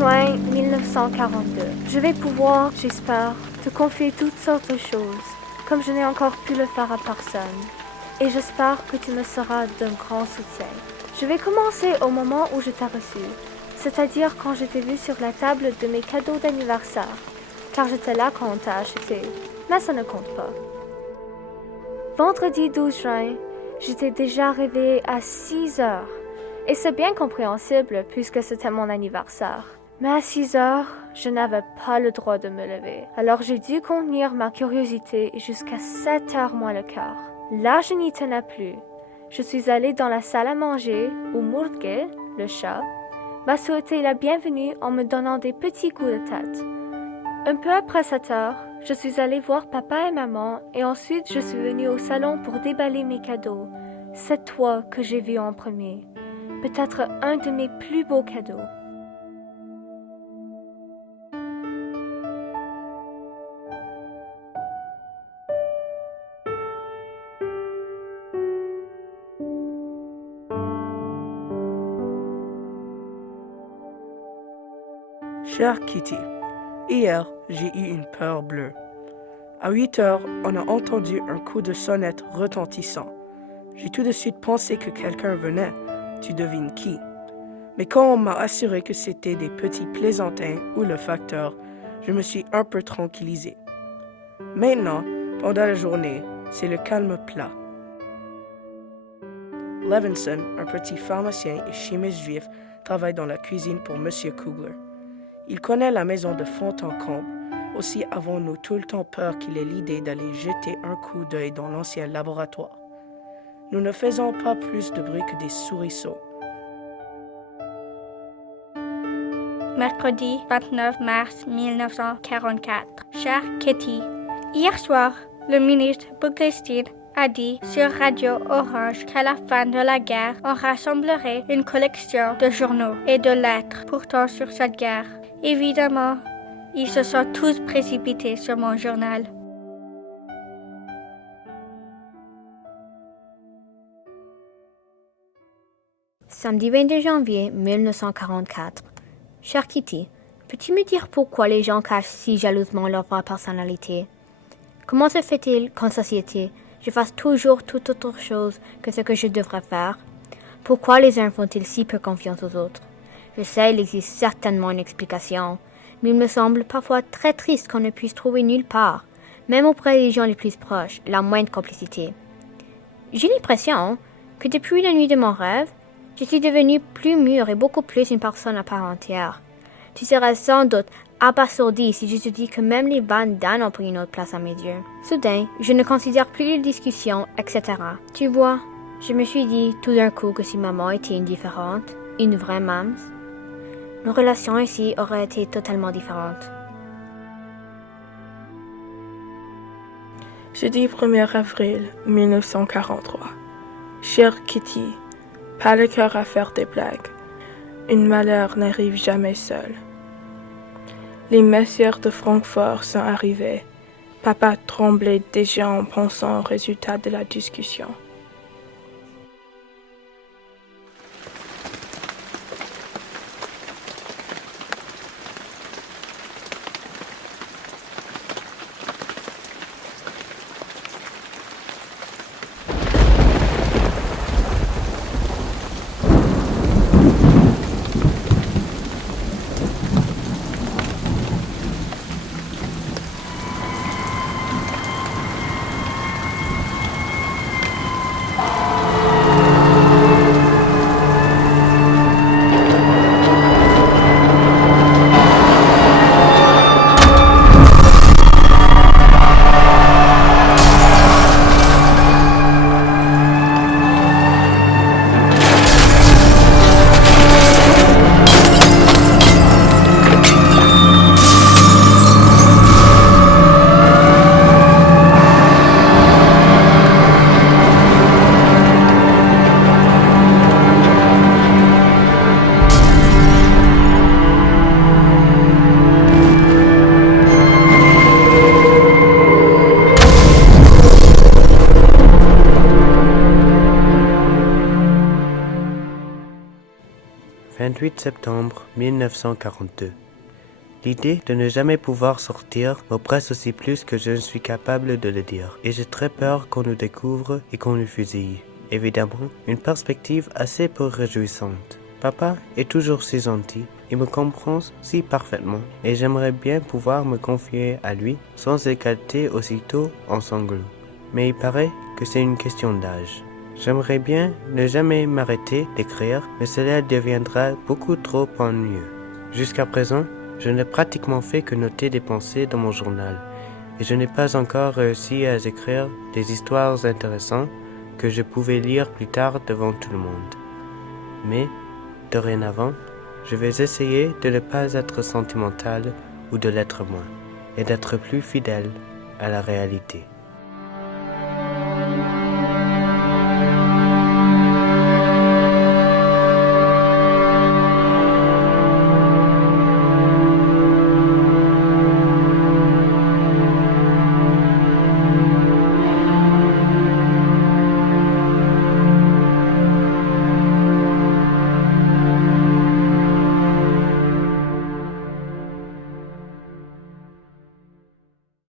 juin 1942. Je vais pouvoir, j'espère, te confier toutes sortes de choses, comme je n'ai encore pu le faire à personne. Et j'espère que tu me seras d'un grand soutien. Je vais commencer au moment où je t'ai reçu, c'est-à-dire quand je t'ai vu sur la table de mes cadeaux d'anniversaire, car j'étais là quand on t'a acheté, mais ça ne compte pas. Vendredi 12 juin, j'étais déjà réveillée à 6 heures. Et c'est bien compréhensible puisque c'était mon anniversaire. Mais à 6 heures, je n'avais pas le droit de me lever. Alors j'ai dû contenir ma curiosité jusqu'à 7 heures moins le quart. Là, je n'y tenais plus. Je suis allée dans la salle à manger où Murtke, le chat, m'a souhaité la bienvenue en me donnant des petits coups de tête. Un peu après 7 heures, je suis allée voir papa et maman et ensuite je suis venue au salon pour déballer mes cadeaux. C'est toi que j'ai vu en premier. Peut-être un de mes plus beaux cadeaux. Chère Kitty, hier, j'ai eu une peur bleue. À 8 heures, on a entendu un coup de sonnette retentissant. J'ai tout de suite pensé que quelqu'un venait. Tu devines qui. Mais quand on m'a assuré que c'était des petits plaisantins ou le facteur, je me suis un peu tranquillisé. Maintenant, pendant la journée, c'est le calme plat. Levinson, un petit pharmacien et chimiste juif, travaille dans la cuisine pour M. Kugler. Il connaît la maison de fond en comble. Aussi avons-nous tout le temps peur qu'il ait l'idée d'aller jeter un coup d'œil dans l'ancien laboratoire. Nous ne faisons pas plus de bruit que des souriceaux. Mercredi 29 mars 1944. Chère Kitty, hier soir, le ministre Boukestine a dit sur Radio Orange qu'à la fin de la guerre, on rassemblerait une collection de journaux et de lettres portant sur cette guerre. Évidemment, ils se sont tous précipités sur mon journal. Samedi 22 janvier 1944. Chère Kitty, peux-tu me dire pourquoi les gens cachent si jalousement leur vraie personnalité? Comment se fait-il qu'en société, je fasse toujours toute autre chose que ce que je devrais faire? Pourquoi les uns font-ils si peu confiance aux autres? Je sais, il existe certainement une explication, mais il me semble parfois très triste qu'on ne puisse trouver nulle part, même auprès des gens les plus proches, la moindre complicité. J'ai l'impression que depuis la nuit de mon rêve, je suis devenue plus mûre et beaucoup plus une personne à part entière. Tu serais sans doute abasourdi si je te dis que même les vannes d'Anne ont pris une autre place à mes yeux. Soudain, je ne considère plus les discussions, etc. Tu vois, je me suis dit tout d'un coup que si maman était indifférente, une vraie mams, nos relations ici auraient été totalement différentes. Jeudi 1er avril 1943. Chère Kitty, pas le cœur à faire des blagues. Un malheur n'arrive jamais seul. Les messieurs de Francfort sont arrivés. Papa tremblait déjà en pensant au résultat de la discussion. 28 septembre 1942. L'idée de ne jamais pouvoir sortir m'oppresse aussi plus que je ne suis capable de le dire, et j'ai très peur qu'on nous découvre et qu'on nous fusille. Évidemment, une perspective assez peu réjouissante. Papa est toujours si gentil, il me comprend si parfaitement, et j'aimerais bien pouvoir me confier à lui sans éclater aussitôt en sanglots. Mais il paraît que c'est une question d'âge. J'aimerais bien ne jamais m'arrêter d'écrire, mais cela deviendra beaucoup trop ennuyeux. Jusqu'à présent, je n'ai pratiquement fait que noter des pensées dans mon journal, et je n'ai pas encore réussi à écrire des histoires intéressantes que je pouvais lire plus tard devant tout le monde. Mais, dorénavant, je vais essayer de ne pas être sentimental ou de l'être moins, et d'être plus fidèle à la réalité.